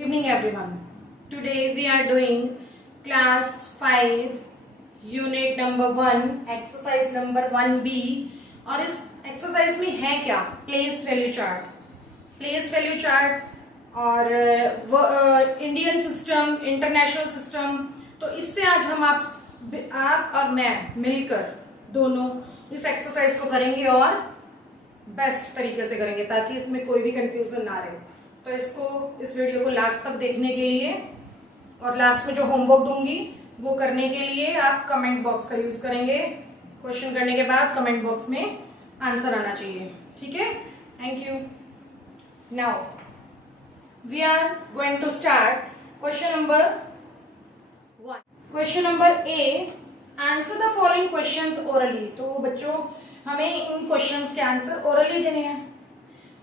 Good evening everyone. Today we are doing class 5 unit number 1 exercise number 1b और इस exercise में है क्या प्लेस वैल्यू चार्ट और इंडियन सिस्टम इंटरनेशनल सिस्टम। तो इससे आज हम आप और मैं मिलकर दोनों इस एक्सरसाइज को करेंगे और बेस्ट तरीके से करेंगे ताकि इसमें कोई भी कंफ्यूजन ना रहे। तो इस वीडियो को लास्ट तक देखने के लिए और लास्ट में जो होमवर्क दूंगी वो करने के लिए आप कमेंट बॉक्स का यूज करेंगे। क्वेश्चन करने के बाद कमेंट बॉक्स में आंसर आना चाहिए, ठीक है। Thank you. Now we are going to start question number 1। Question number A, answer the following questions orally. तो बच्चों हमें इन क्वेश्चंस के आंसर ओरली देने हैं।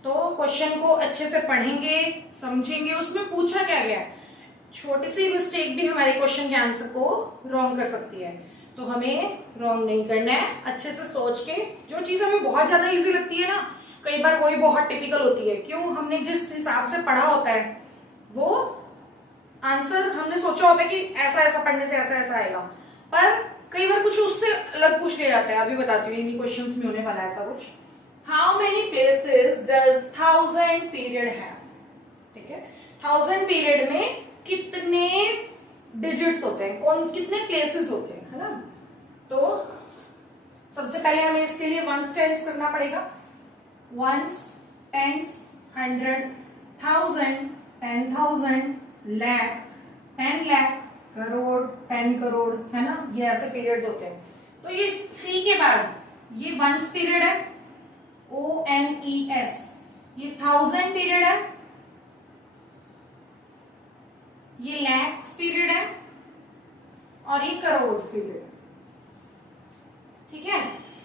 तो क्वेश्चन को अच्छे से पढ़ेंगे, समझेंगे उसमें पूछा क्या गया है। छोटी सी मिस्टेक भी हमारे क्वेश्चन के आंसर को रॉन्ग कर सकती है, तो हमें रॉन्ग नहीं करना है। अच्छे से सोच के जो चीज हमें बहुत ज्यादा इजी लगती है ना, कई बार कोई बहुत टिपिकल होती है, क्यों हमने जिस हिसाब से पढ़ा होता है वो आंसर हमने सोचा होता है कि ऐसा ऐसा पढ़ने से ऐसा ऐसा आएगा, पर कई बार कुछ उससे अलग पूछ लिया जाता है। अभी बताती हूँ इन्हीं क्वेश्चंस में होने वाला है ऐसा कुछ। How many places does 1000 period have? ठीक है, 1000 पीरियड में कितने डिजिट्स होते हैं, कितने प्लेसेस होते हैं, है ना। तो सबसे पहले हमें इसके लिए वंस टेंस करना पड़ेगा। वंस, टेंस, 100, 1000, 10,000, लाख, 10 लाख, करोड़, 10 करोड़, है ना। ये ऐसे पीरियड्स होते हैं। तो ये 3 के बाद ये वंस पीरियड है, ONES, ये 1000 पीरियड है, ये लैक्स पीरियड है और ये करोड़ पीरियड, ठीक है।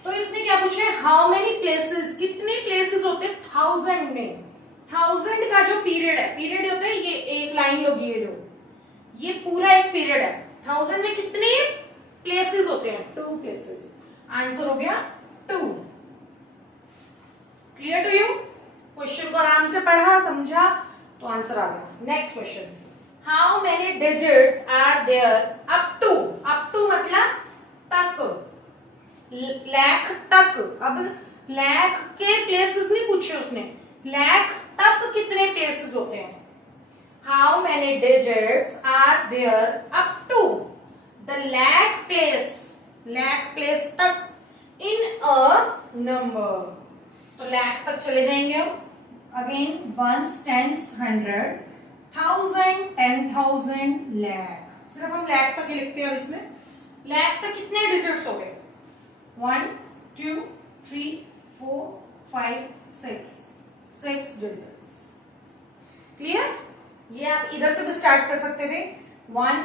तो इसने क्या पूछा है, हाउ मेनी प्लेसेस, कितने प्लेसेस होते हैं 1000 में। 1000 का जो पीरियड होता है ये एक लाइन होगी, ये पूरा एक पीरियड है। 1000 में कितने प्लेसेस होते हैं, 2 प्लेसेस। आंसर हो गया 2। Clear to you? क्वेश्चन को आराम से पढ़ा समझा तो आंसर आ गया। Next question, how many digits are there up to मतलब तक, लाख तक। अब लाख के प्लेसेस नहीं पूछे उसने, लाख तक कितने प्लेसेस होते हैं। How many digits are there up to the lakh place तक इन अ नंबर। तो लाख तक चले जाएंगे हम। Again ones, tens, 100, 1000, 10,000, lakh. सिर्फ हम लाख तक ही लिखते हैं। और इसमें लाख तक कितने डिजिट्स हो गए, 1 2 3 4 5 6 डिजिट्स। क्लियर? ये आप इधर से भी स्टार्ट कर सकते थे, 1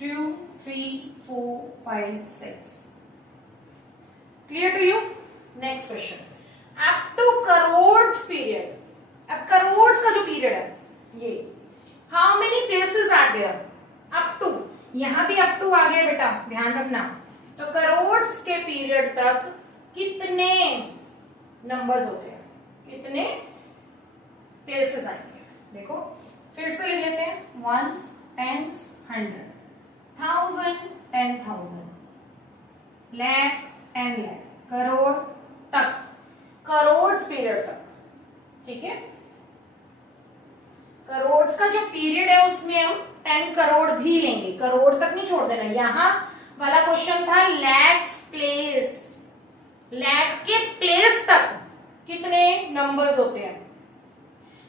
2 3 4 5 6। Clear to you? Next question, up to crore period. अब करोड़ का जो पीरियड है ये, how many places are there up to. यहां भी अप टू आ गया बेटा, ध्यान रखना। तो करोड़ के पीरियड तक कितने नंबर्स होते हैं, कितने प्लेसेस आएंगे। देखो फिर से लिख लेते हैं, वंस, टेंस, 100, 1000, 10,000, लाख, 10 लाख, करोड़ तक, करोड़ पीरियड तक, ठीक है। करोड़ का जो पीरियड है उसमें हम 10 करोड़ भी लेंगे, करोड़ तक नहीं छोड़ देना। यहां वाला क्वेश्चन था लाख के प्लेस तक कितने नंबर्स होते हैं।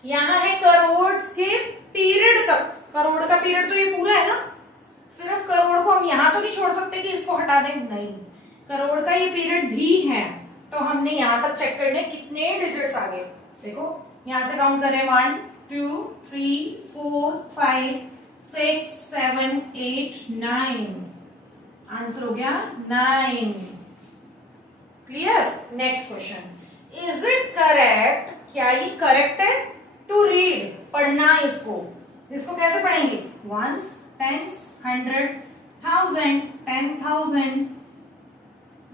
यहां है करोड़ के पीरियड तक। करोड़ का पीरियड तो ये पूरा है ना, सिर्फ करोड़ को हम यहां तो नहीं छोड़ सकते कि इसको हटा दें, नहीं, करोड़ का ये पीरियड भी है। तो हमने यहां तक चेक करने कितने डिजिट्स आ गए। देखो यहां से काउंट करें, 1 2 3 4 5 6 7 8 9। आंसर हो गया 9। Clear? Next question, is it correct, क्या ये करेक्ट है टू रीड, पढ़ना इसको कैसे पढ़ेंगे, वंस, टेंस, 100, 1000, 10,000,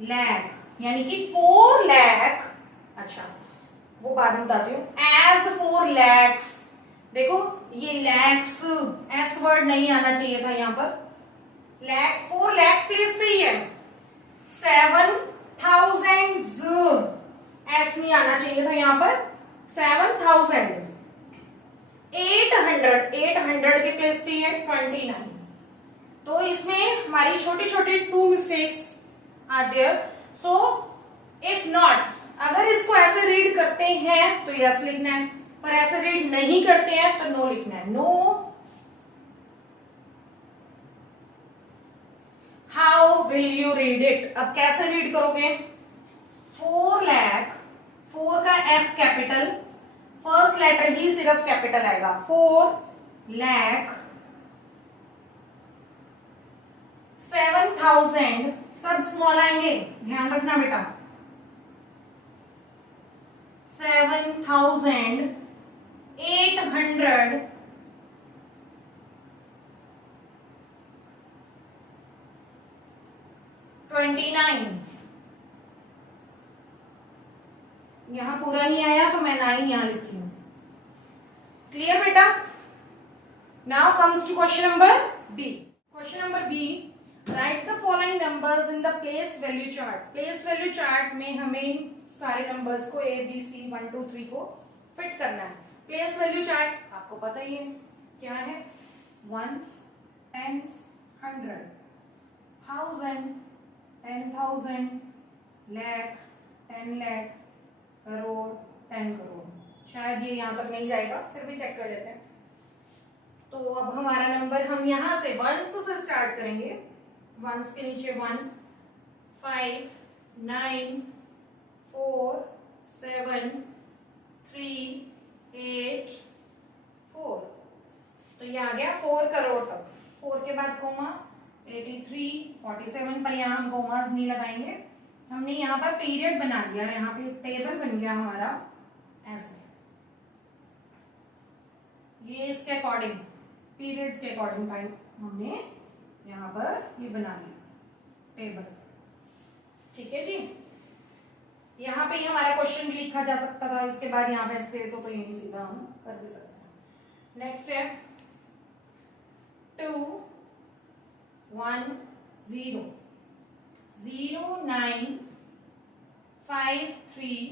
लाख, यानी कि 4 लाख। अच्छा वो बाद में बताती हूँ। एज 4 lakhs देखो ये लैक्स, एस वर्ड नहीं आना चाहिए था यहाँ पर, लैख 4 लाख प्लेस पे ही है, 7,000 एस नहीं आना चाहिए था यहाँ पर, 7,000, 800 के प्लेस पे है 29। तो इसमें हमारी छोटी छोटी 2 mistakes are there. So if not, अगर इसको ऐसे रीड करते हैं तो यस लिखना है, पर ऐसे रीड नहीं करते हैं तो नो लिखना है। No. How will you read it, अब कैसे रीड करोगे? 4 लाख, 4 का एफ कैपिटल, फर्स्ट लेटर ही सिर्फ कैपिटल आएगा, 4 लाख 7,000 सब स्मॉल आएंगे, ध्यान रखना बेटा, 7,800 29। यहां पूरा नहीं आया तो मैं 9 यहां लिख रही हूं। क्लियर बेटा? Now comes to question number B. Question number B, write the following numbers in the place value chart. Place value chart में हमें इन सारे नंबर्स को A B C 1 2 3 को फिट करना है। प्लेस वैल्यू चार्ट आपको पता ही है क्या है, वंस, टेंस, 100, 1000, 10,000, लाख, 10 लाख, करोड़, 10 करोड़। शायद ये यहां तक नहीं जाएगा, फिर भी चेक कर लेते हैं। तो अब हमारा नंबर, हम यहां से वंस से स्टार्ट करेंगे। वंस के नीचे 1, 5, 9, 4, 7, 3, 8, 4। तो ये आ गया 4 करोड़ तक। 4 के बाद कोमा 83, 47 पर यहाँ हम कोमास नहीं लगाएंगे। हमने यहाँ पर पीरियड बना लिया, यहाँ पे टेबल बन गया हमारा ऐसे, ये इसके अकॉर्डिंग पीरियड्स के अकॉर्डिंग टाइप हमने यहाँ पर ये बना लिया टेबल। ठीक है जी, यहाँ पे ही हमारा क्वेश्चन भी लिखा जा सकता था, इसके बाद यहाँ पे स्पेस हो तो यही सीधा हम कर भी सकते हैं। नेक्स्ट है 2 1 0 0 9 5 3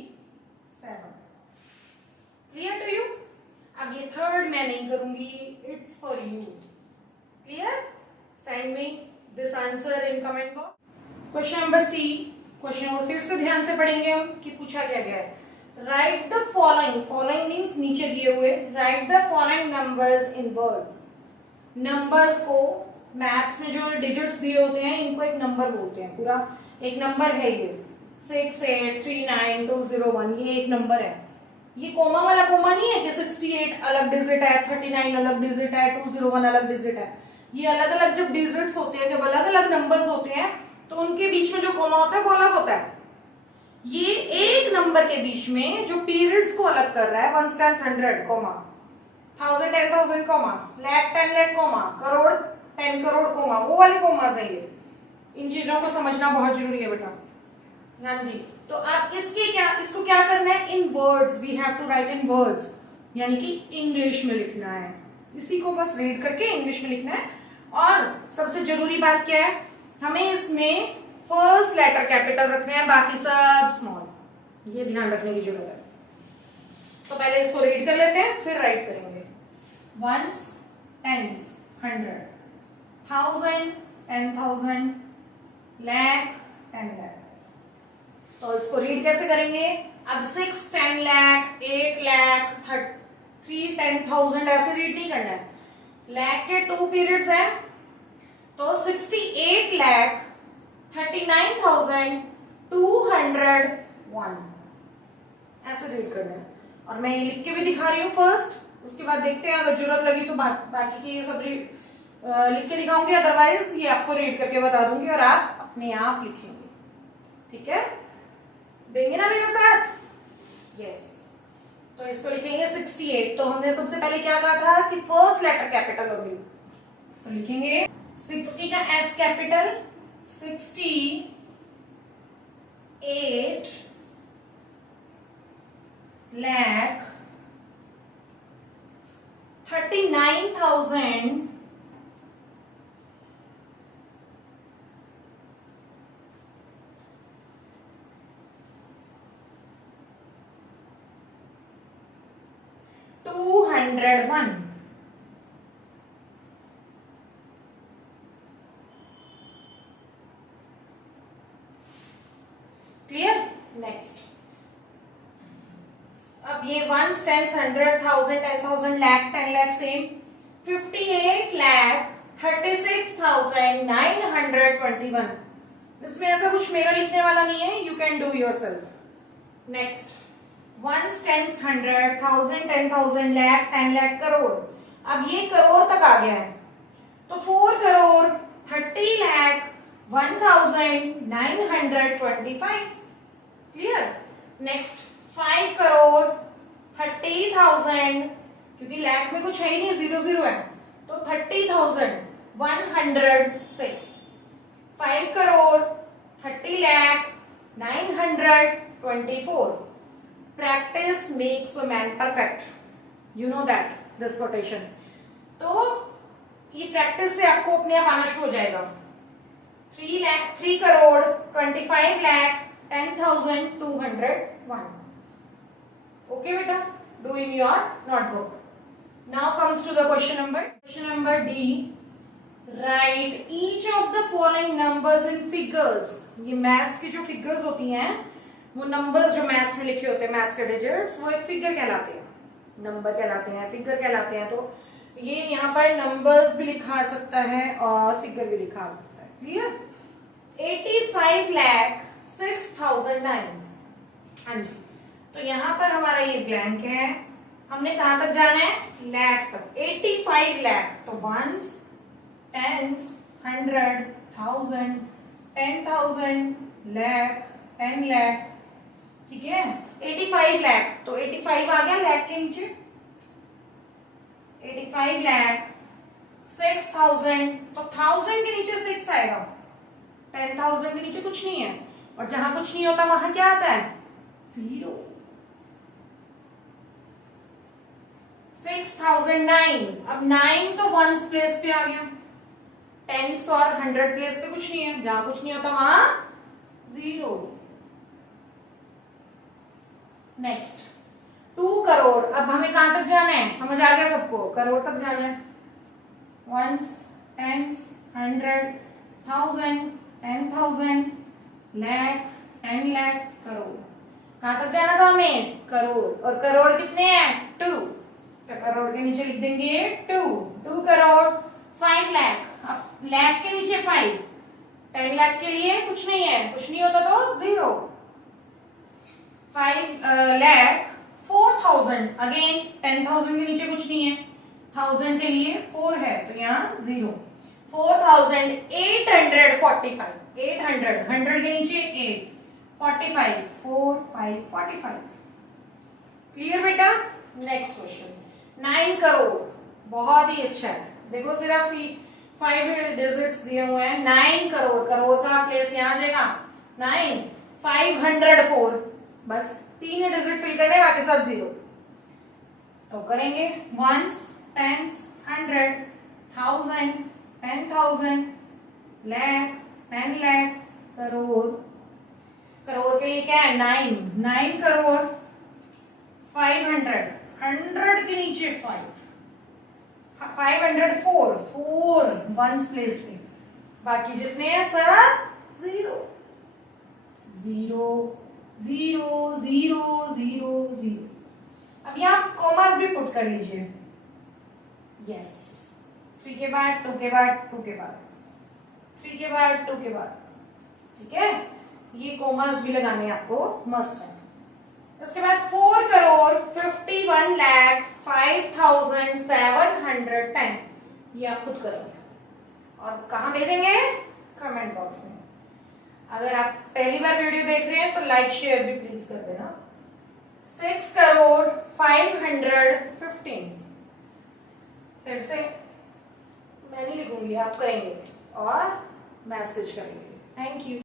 7। Clear to you? अब ये थर्ड मैं नहीं करूंगी, it's for you. Clear? Send me this answer in comment box. Question number C, क्वेश्चन को फिर से ध्यान से पढ़ेंगे हम कि पूछा क्या गया है। Right the following, following means नीचे दिए हुए, right the following numbers in words. Numbers को मैथ्स में जो डिजिट्स दिए होते हैं इनको एक नंबर बोलते हैं। पूरा एक नंबर है ये, 6 8 3 9 2 0 1, ये एक नंबर है। ये कोमा वाला कोमा नहीं है कि 68 अलग डिजिट है, 39 अलग डिजिट है, 201 अलग डिजिट है। ये अलग अलग जब डिजिट्स होते हैं, जब अलग अलग नंबर्स होते हैं तो उनके बीच में जो कोमा होता है वो अलग होता है। ये एक नंबर के बीच में जो पीरियड्स को अलग कर रहा है, 1 10 100 comma, 1000 10,000 comma, lakh 10 lakh comma, crore 10 crore comma, वो वाले कोमास है ये। इन चीजों को समझना बहुत जरूरी है बेटा। हाँ जी, तो आप इसको क्या करना है, in words, we have to write in words, यानी कि इंग्लिश में लिखना है। इसी को बस रीड करके इंग्लिश में लिखना है। और सबसे जरूरी बात क्या है, हमें इसमें फर्स्ट लेटर कैपिटल रखना है, बाकी सब स्मॉल, ये ध्यान रखने की जरूरत है। तो पहले इसको रीड कर लेते हैं, फिर राइट करेंगे। Ones, tens, 100, 1000 10,000, lakh 10 lakh. तो इसको रीड कैसे करेंगे? अब 6 10 लाख, 8 लाख, 3 10,000 ऐसे रीड नहीं करना है। लाख के 2 पीरियड्स हैं, तो 68 लाख 39,201 ऐसे रीड करना है। और मैं ये लिख के भी दिखा रही हूँ फर्स्ट, उसके बाद देखते हैं अगर जरूरत लगी तो बाकी की ये सब लिख के दिखाऊंगी, अदरवाइज ये आपको रीड करके बता दूंगी और आप अपने आप लिखेंगे। ठीक है, देंगे ना मेरे साथ? यस। तो इसको लिखेंगे 68। तो हमने सबसे पहले क्या कहा था कि फर्स्ट लेटर कैपिटल होगी, तो लिखेंगे 60 का S capital, 68 lakh 39,000 201. Clear? Next, अब ये 1, 10, 100, 1000, 10,000, lakh, 10 lakh सेम, 58,36,921. इसमें ऐसा कुछ मेरा लिखने वाला नहीं है, you can do your self. Next, 1, 10, 100, 1000, 10,000, lakh, 10 lakh, crore. अब ये करोड़ तक आ गया है, तो 4 करोड़ 30,01,925। क्लियर? नेक्स्ट, 5 करोड़ 30,000, क्योंकि लैख में कुछ है ही नहीं, 0 0 है, तो 30,106। 5 crore 30 lakh 924. Practice makes a man perfect. You know that, this quotation. तो ये प्रैक्टिस से आपको अपने आप आना शुरू हो जाएगा। 3 crore 25 lakh 10,201. Okay beta, do in your notebook. Now comes to the question number D. Write each of the following numbers in figures. ये मैथ्स की जो फिगर्स होती हैं, वो नंबर्स जो मैथ्स में लिखे होते हैं, मैथ्स के डिजिट्स, वो एक फिगर कहलाते हैं, नंबर कहलाते हैं, फिगर कहलाते हैं। तो ये यहाँ पर नंबर्स भी लिखा सकता है और फिगर भी लिखा सकता है। क्लियर? 85,06,009। हाँ जी, तो यहाँ पर हमारा ये ब्लैंक है, हमने कहां तक जाना है? लैख तक। 85 लाख, तो 1s, 10s, 100, 1000, 10,000, lakh, 10 lakh। ठीक है, 85 लाख, तो 85 आ गया लैख के नीचे, 85 लाख। 6,000, तो 1000 के नीचे 6 आएगा, 10,000 के नीचे कुछ नहीं है, और जहां कुछ नहीं होता वहां क्या आता है? 0। 6,009, अब 9 तो 1s प्लेस पे आ गया, 10s और 100 प्लेस पे कुछ नहीं है, जहां कुछ नहीं होता वहां 0। नेक्स्ट, 2 करोड़, अब हमें कहां तक जाना है? समझ आ गया सबको? करोड़ तक जाना है। 1s, 10s, 100, 1000, 10,000, lakh, 10 lakh, crore. कहां तक जाना था हमें? करोड़। और करोड़ कितने हैं? 2, तो करोड़ के नीचे लिख देंगे 2 करोड़ 5 लाख। अब लाख के नीचे 5, 10 लाख के लिए कुछ नहीं है, कुछ नहीं होता तो 0। 5 लाख 4,000, अगेन 10,000 के नीचे कुछ नहीं है, 1000 के लिए 4 है, तो यहाँ 0। 4,845, 800, 100 के नीचे 8, 45, 4 5 45। क्लियर बेटा? नेक्स्ट क्वेश्चन, 9 करोड़, बहुत ही अच्छा है। देखो सिर्फ 5 डिजिट्स दिए हुए हैं। 9 करोड़, करोड़ का प्लेस यहाँ आ जाएगा 9, 504, बस 3 डिजिट फिल करने, बाकी सब 0। तो करेंगे 1s, 10s, 100, 1000, 10,000, lakh, 10 lakh, crore. Crore के लिए क्या है? 9 करोड़ 500, 100 के नीचे 5, 504, 4 1s प्लेस पे, बाकी जितने हैं सब 0 0 0 0 0 0। अब यहाँ कॉमास भी पुट कर लीजिए। यस, 3 के बाद 2 के बाद 2 के बाद 3 के बाद 2 के बाद, ठीक है, ये कॉमास भी लगाने आपको मस्ट है। उसके बाद 4 करोड़ 51 लाख 5,710, ये आप खुद करेंगे और कहाँ भेजेंगे? कमेंट बॉक्स में। अगर आप पहली बार वीडियो देख रहे हैं तो लाइक शेयर भी प्लीज कर देना। 6 करोड़ 515, फिर से मैं नहीं लिखूंगी, आप करेंगे और मैसेज करेंगे। Thank you.